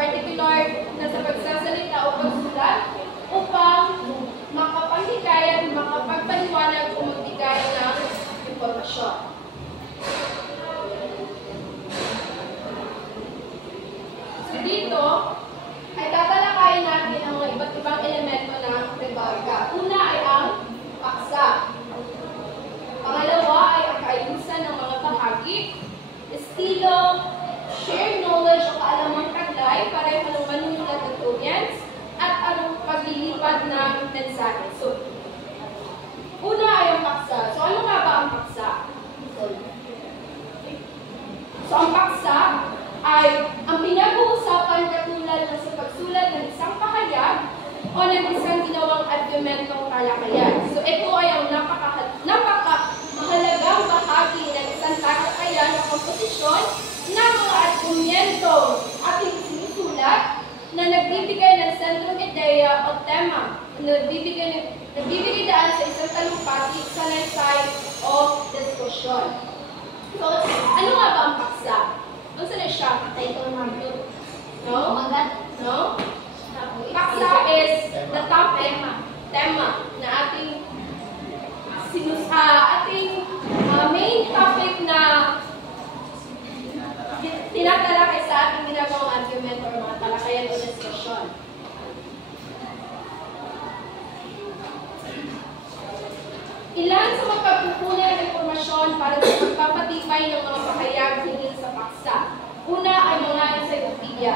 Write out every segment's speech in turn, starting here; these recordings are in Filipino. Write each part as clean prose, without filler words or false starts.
particular na sa pagsasalita o pagsulat upang makapanghigayan, makapagpaliwanag o magbigay ng impormasyon. So dito, ay tatalakayin natin ang mga iba't ibang elemento ng retorika. Una ay ang paksa. Pangalawa ay ang kaayusan ng mga bahagi, estilo, share knowledge o kaalamang taglay, pareho ng manunulat ng audience, at ang paglilipad ng mensahe. So, una ay ang paksa. So, ano nga ba ang paksa? So, ang paksa ay ang pinag-uusapan katulad ng sa pagsulat ng isang pahayag o ng isang ginawang argumentong talakayan. So, ito ay ang napaka-mahalagang bahagi ng isang talakayan o komposisyon ng mga argumento ating sinusulat na nagbibigay ng sentrong ideya o tema, nagbibigay daan sa isang talumpati, salaysay o diskusyon. So, ano nga ba ang paksa? Ano sa na siya? Title market. No? No? Paksa is the topic, tema na ating main topic na tinatalakay sa ating ginagawang argument or mga talakayan o diskusyon. Ilan sa magkapupunan ng impormasyon para sa pagpapatibay ng mga pahayag hinggil sa paksa. Una ay mga encyclopedia.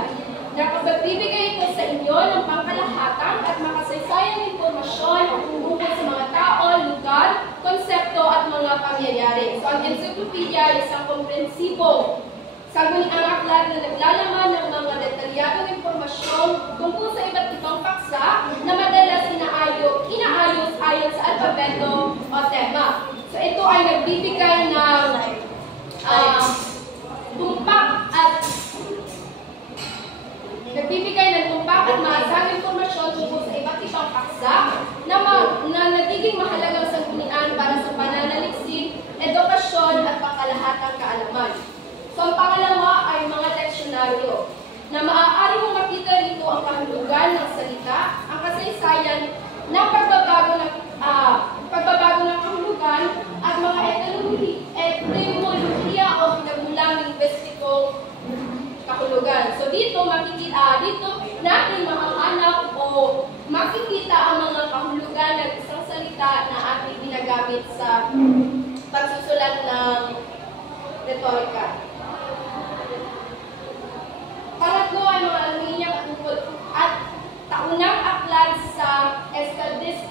Nakapagbibigay ito sa inyo ng pangkalahatang at makasaysayang impormasyon tungkol sa mga tao, lugar, konsepto at mga pangyayari. So, ang encyclopedia ay isang komprehensibong sangguniang aklat na naglalaman ng mga detalyadong impormasyon tungkol sa iba't ibang paksa na madalas inaayos ayon sa alpabeto o tema. So, ito ay nagbibigay ng tumpak at maasang impormasyon tungkol sa iba't ibang paksa na nagiging mahalagang sanggunian para sa pananaliksik, edukasyon at pangkalahatang kaalaman. So, ang pangalawa ay mga leksyonaryo na maaari mong makita rito ang kahulugan ng salita, ang kasaysayan ng pagbabago ng kahulugan at mga etymolohiya o pinagmulang lingwistiko kahulugan. So, dito natin mahahanap o makikita ang mga kahulugan ng isang salita na ating ginagamit sa pagsusulat ng retorika. Pangatlo ay mga alminyang tungkol at taunang aklat sa estadistika.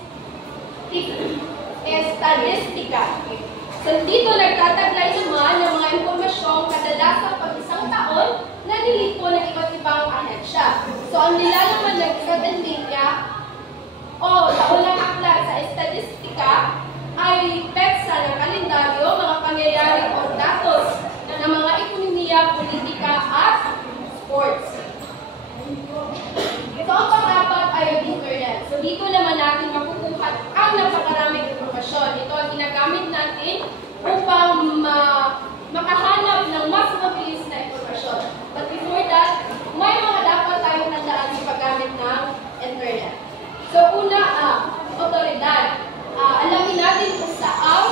So, dito nagtataglay naman ng mga impormasyong kadalasan pag isang taon na nilito ng iba't ibang ahensya. So, ang nilalaman ng isa't linya o taunang aklat sa estadistika ay petsa ng kalendaryo, mga pangyayari o datos ng mga ekonomiya, politika at sports. So, ang pang-apat ay ang internet. So, dito naman natin makukuha ang napakaraming impormasyon. Ito ang ginagamit natin upang makahanap ng mas mabilis na impormasyon. But before that, may mga dapat tayong tandaan sa paggamit ng internet. So, una, otoridad. Alamin natin kung saan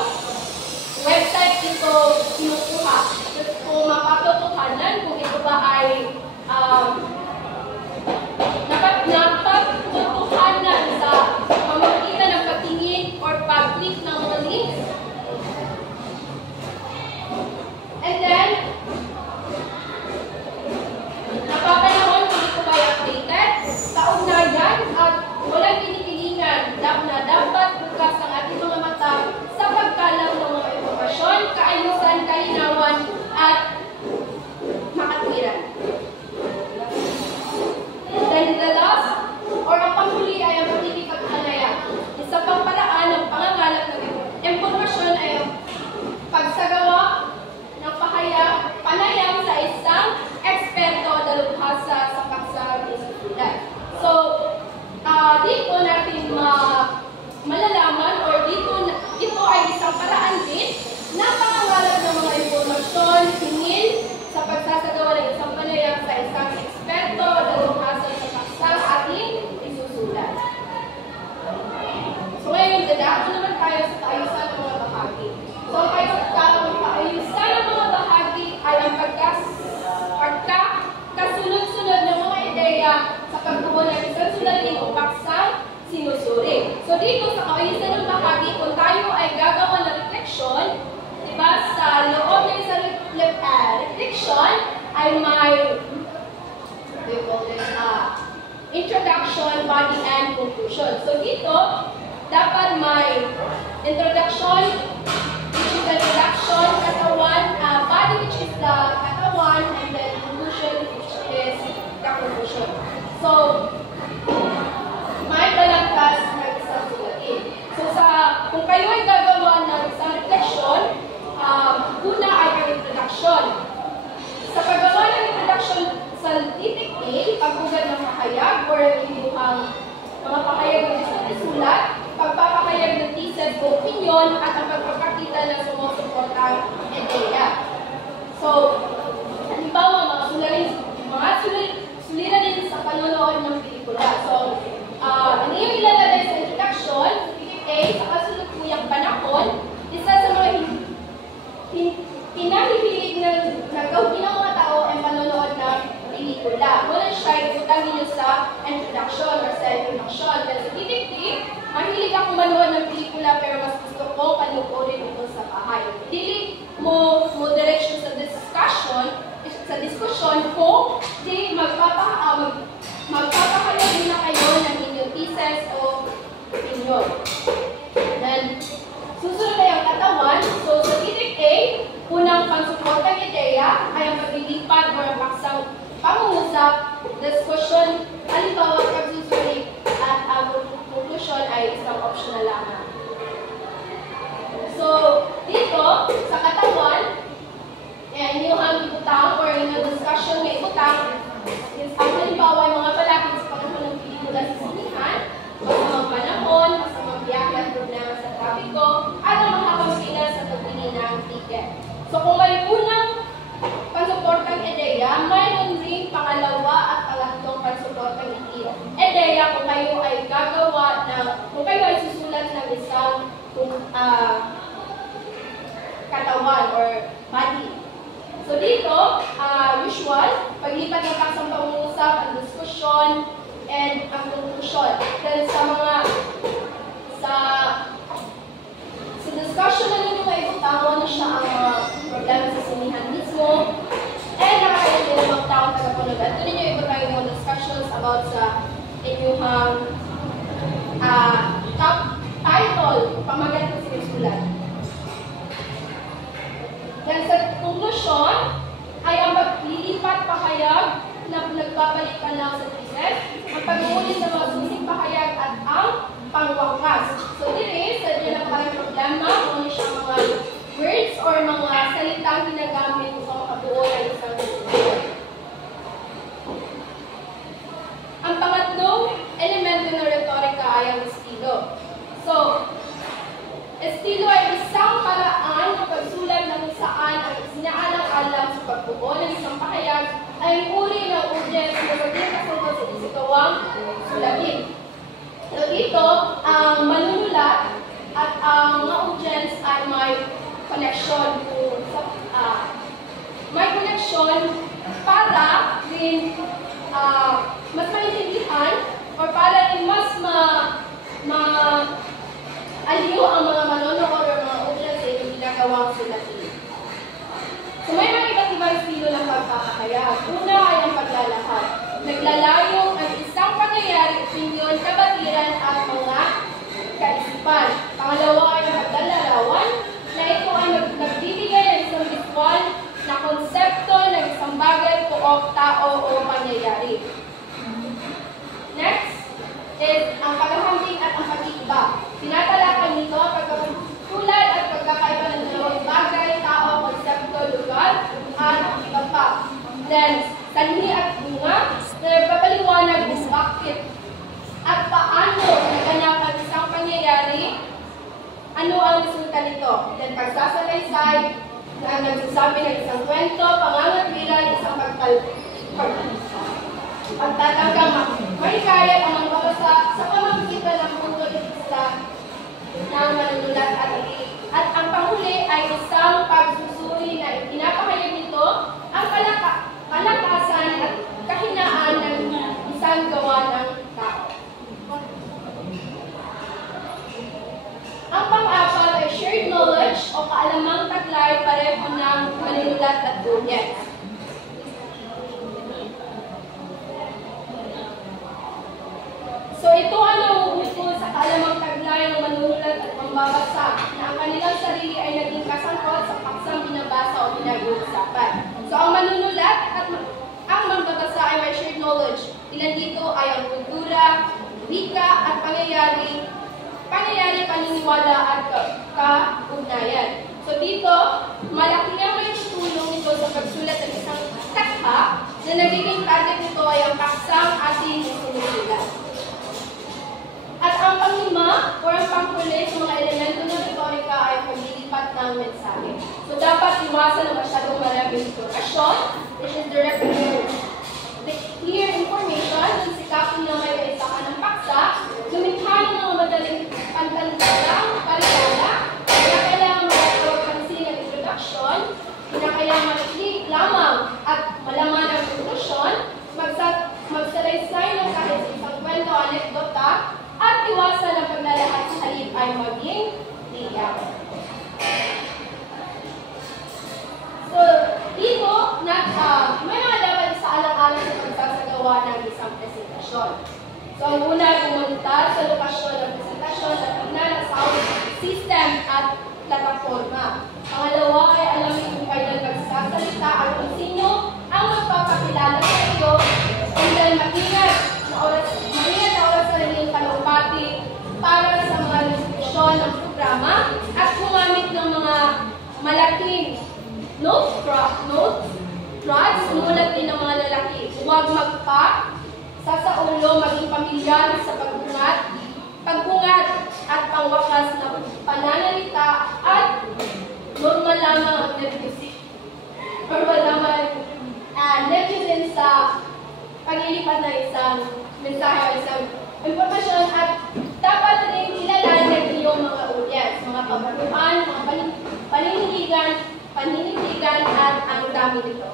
pagsagawa ng panayam sa isang eksperto o dalubhasa sa paksa ng isusulat. So, dito natin malalaman or ito ay isang paraan din na pangangalan ng mga impormasyon hingil sa pagsasagawa ng isang panayam sa isang eksperto o dalubhasa sa paksa ating isusulat. So, ngayon, dadako naman tayo sa kaayusan ng mga bahagi. So, ang kaayusan ng mga bahagi ay ang pagkakasunod-sunod ng mga ideya sa pagbuo ng isang sulatin o paksang sinusuri. So, dito sa kaayusan ng bahagi, kung tayo ay gagawa ng refleksyon, diba, sa loob ng isang refleksyon ay may introduction, body, and conclusion. So, dito, dapat may introduction, which is the introduction, katawan, body, which is the katawan, and then conclusion, which is the conclusion. So, may balagtas na isang sulatin. So, kung kayo ay gagawa ng isang reflection, una ay ang introduction. Sa paggawa ng introduction sa titik A, pag-ugad ng pahayag or libuhang mga pahayag ng isulat, pagpapahayag ng thesis o opinion at ang pagpapakita ng sumusuportang ideya. So, halimbawa, mga suliranin sa panonood ng pelikula. So, ang iyong ilalagay sa introduction, sa titik A, sa kasulukuyang panahon, isa sa mga hinahihilig ng mga tao ay manonood ng pelikula. Muna siya ay utang ninyo sa introduction or sa introduction. Pero sa titik B, mahilig ako manood ng pelikula pero mas gusto ko panoorin ito sa bahay. Dili mo direksyon sa discussion kung di magpapahayag na kayo ng inyong thesis o opinion. Then, susunod ay ang katawan. So, sa titik A, unang pangsuportang ideya ay ang paglilipat o ang paksang pangungusap, discussion, halimbawa, pagsusuri, at ang conclusion ay isang optional lamang. So, dito, sa katawan, inyong ibutang or inyong discussion na ibutang, ang halimbawa ay mga palakit sa panahon ng pelikula sa sinihan, masamang panahon, masamang biyahe at problema sa trapiko, at ang mga kampila sa pagtingin ng ticket. So, kung may unang pansuportang ideya, mayroon rin pangalawa at pangatlong pansuportang ideya kung kayo ay kung kayo ay susulat ng isang katawan or body. So dito, usual, paglipat ng paksang pangungusap, ang diskusyon, and ang conclusion. Then sa discussion na ninyo kayo ibutang na siya ang mga problema sa sinihan mismo. And nakakain din ang taong tagapunod. At doon ninyo ibutang yung mga discussions about sa inyong top title, pamagat ng sinusulat. Then sa conclusion, ay ang paglilipat pahayag na nagpapalitan lang sa thesis, ang pag-uulit sa mga susing pahayag at ang pangwakas. So, dito, sa dyan ang parang problema, kung ano siya mga words or mga salitang ginagamit sa makabuo ng isang susunod. Ang pangatlong elemento ng retorika ay ang estilo. So, estilo ay isang paraan ng pagsulat ng saan ang isinaalang-alang sa pagbuo ng isang pahayag ay uri ng audience na maging kasunod sa isigawang sulatin. So dito, ang manunulat at ang mga audience ay may connection para rin mas maintindihan or para rin mas aliyo ang mga manonood o mga audience sa inyong ginagawang sulatin. So may mga iba't ibang estilo ng pagpapahayag. Una ay ang paglalahad. Naglalayong ang isang pangyayari, opinyon, kabatiran at mga kaisipan. Pangalawa ay ang paglalarawan na ito ay nagbibigay ng isang visual na konsepto ng isang bagay o tao o pangyayari. Next is ang paghahambing at ang pag-iiba. Tinatalakay nito ang pagkakatulad at pagkakaiba ng dalawang bagay nito. Then pagsasalaysay, na nagsasabi ng isang kwento, pangangatwiran, isang pagtatanggang mahikayat ang magbabasa sa pamamagitan ng punto ng isa ng manunulat at ang panghuli ay isang pagsusuri na pinapahayag nito ang kalakasan at kahinaan ng isang gawa ng tao. Ang pang-apat ay shared knowledge o kaalamang taglay pareho ng manunulat at audience. So ito ang nauupo sa kaalamang taglay ng manunulat at pambabasa na ang kanilang sarili ay naging kasangkot sa paksang binabasa o pinag-uusapan. So ang manunulat at ang magbabasa ay may shared knowledge. Ilan dito ay ang kultura, wika at pangyayari, paniniwala at kaugnayan. So dito, malaki nga may tutulong nito sa pagsulat ng isang takha na nagiging target nito ay ang paksang ating sinusulat. At ang panglima o ang panghuli sa mga elemento ng retorika ay paglilipat ng mensahe. So dapat iwasan na masyadong maraming informasyon, which is direct the clear information, yung sikapin na may kaisahan ng paksa, lumikha ng mga madaling pantandalang paligala, kailangan magkakaroon pansin ng introduction, kailangan makinig lamang at malaman ang konklusyon, magsalaysay ng kahit isang kwento o anekdota, at iwasan ang paglalahad sa halip ay maging liyaw. So, dito, may mga dapat sa alang-alang sa pagsasagawa ng isang presentasyon. So, ang una, pumunta sa lokasyon ng presentasyon at tignan ang sound system at plataforma. Pangalawa ay alamin kung kayo nagsasalita at kung sino ang magpapakilala sa iyo, and then mag-ingat na oras sa rin kalupati para sa mga description ng programa at gumamit ng mga malaking notes, sumulat din ng mga lalaki. Huwag sa ulo, maging pamilyar sa pagbungat at pangwakas na pananalita at normal lamang ang nervousin sa paglilipat ng isang mensahe o isang impormasyon at dapat rin kilalanin iyong mga audience, mga kabaruan, mga paninitigan at ang dami nito.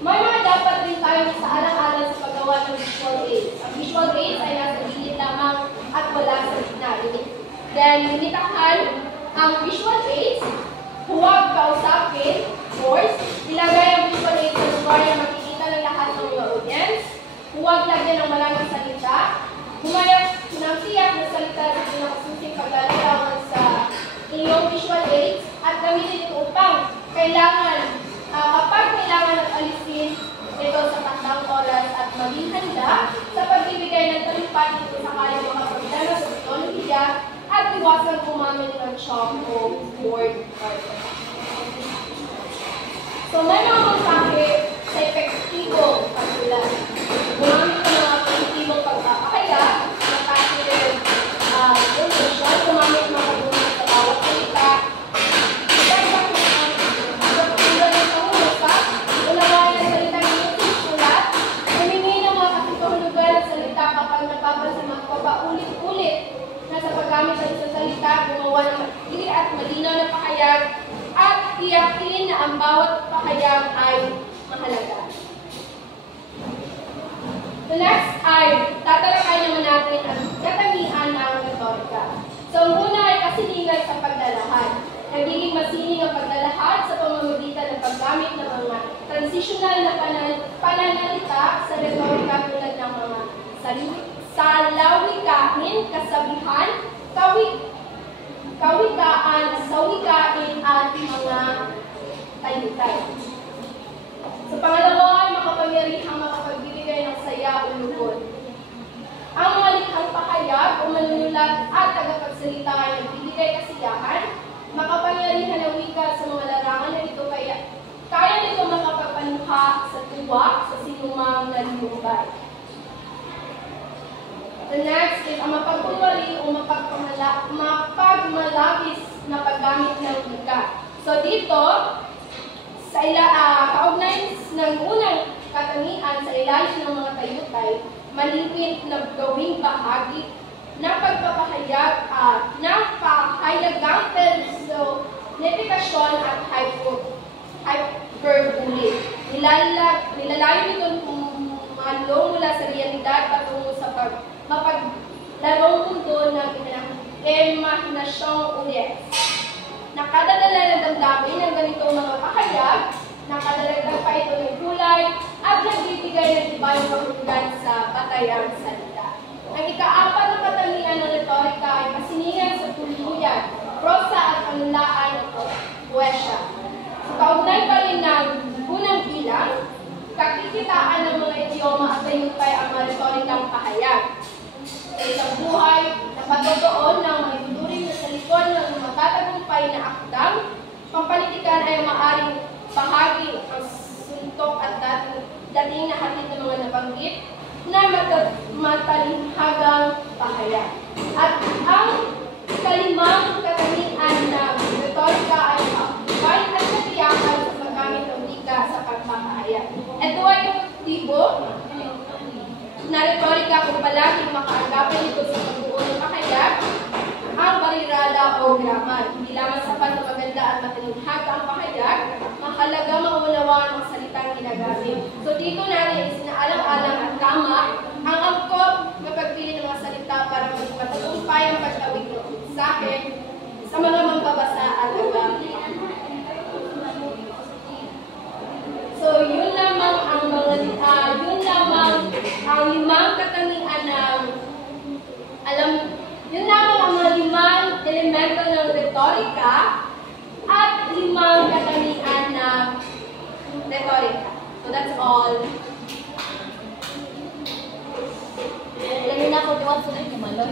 May mga dapat rin tayo sa alang-alang sa paggawa ng visual aids. Ang visual aids ay nasa gilid lamang at wala sa gitna. Then, limitahan ang visual aids, huwag kausapin, force, ilagay ang visual aids sa lugar na makikita ng lahat ng mga audience, huwag lagyan ng maraming salita, humayag ng tiyak na salita sa pinakasusing paglalatawan sa iyong visual aids at gamitin ito upang kapag kailangan at alisin ito sa takdang oras at maging handa sa pagbibigay ng talumpati kung sakaling makapagdala sa teknolohiya at iwasan gumamit ng chalk o board. So, may mga mensahe sa epektibong pagsulat. Gumamit ng mga epektibong pagpapakaya, ng passive information, gumamit ng mga pagbuhat sa bawat salita, paulit-ulit na sa paggamit ng isang salita, gumawa ng matili at malinaw na pahayag at tiyakin na ang bawat pahayag ay mahalaga. The next ay tatalakay naman natin ang katangian ng retorika. So, ang una ay kasiningan sa paglalahad. Nagiging masining ang paglalahad sa pamamagitan ng paggamit ng mga transitional na pananalita sa retorika tulad ng mga salawikain, kasabihan, kawikaan, sawikain at mga tayutay. Sa pangalawa ay makapangyarihang makapagbibigay ng saya o lugod. Ang mga likhang pahayag o manunulat at tagapagsalita ay nagbibigay kasiyahan, makapangyarihan ng wika sa mga larangan na ito kaya nito makapagpanuha sa tuwa sa sinumang nalimumbay. The next is ang mapagkunwari o mapagmalabis na paggamit ng wika. So dito, sa kaugnay ng unang katangian sa ilalim ng mga tayutay, malipit na gawing bahagi ng pagpapahayag ng pahayagang personifikasyon at hyperbole. Nilalayo nito kumalo mula sa realidad patungo sa mapaglarong mundo ng imahinasyong ulit. Nakadadala ng damdamin ng ganitong mga pahayag, nakadadagdag pa ito ng kulay, at nagbibigay ng ibang kahulugan sa batayang salita. Ang ika-apat na katangian ng retorika ay pasiningan sa tuluyan, prosa at panunlaan o poesya. Sa kaugnay pa rin ng unang bilang, kakikitaan ng mga idioma at tayutay ang mga retorikang pahayag. Sa isang buhay, napatutuon ng mga ituturing na sa likod ng matatagumpay na akdang, pampanitikan ay maaaring bahagi ang suntok at dating na hatid ng mga nabanggit na matalinghagang pahayag. At ang kalimang katangian ng retorika ay kahit ang katiyakan sa paggamit ng wika sa pagpapahayag. Ito ay epektibo na retorika kung palaging makaagapan ito sa pagbuo ng pahayag, ang barirada o grammar. Hindi lamang sapat na maganda at matalinghaga ang pahayag, mahalaga maunawaan ang salitang ginagamit. So dito natin isinaalang-alang at tama ang angkop na pagpili ng mga salita para maging matagumpay ang pagtawid ng mensahe sa mga magbabasa at nagamit. So yun lamang ang limang katangian ng yun lamang ang mga limang elemento ng retorika at limang katangian ng retorika. So that's all. Alam niyo na ako, diwan sa nyo, malo,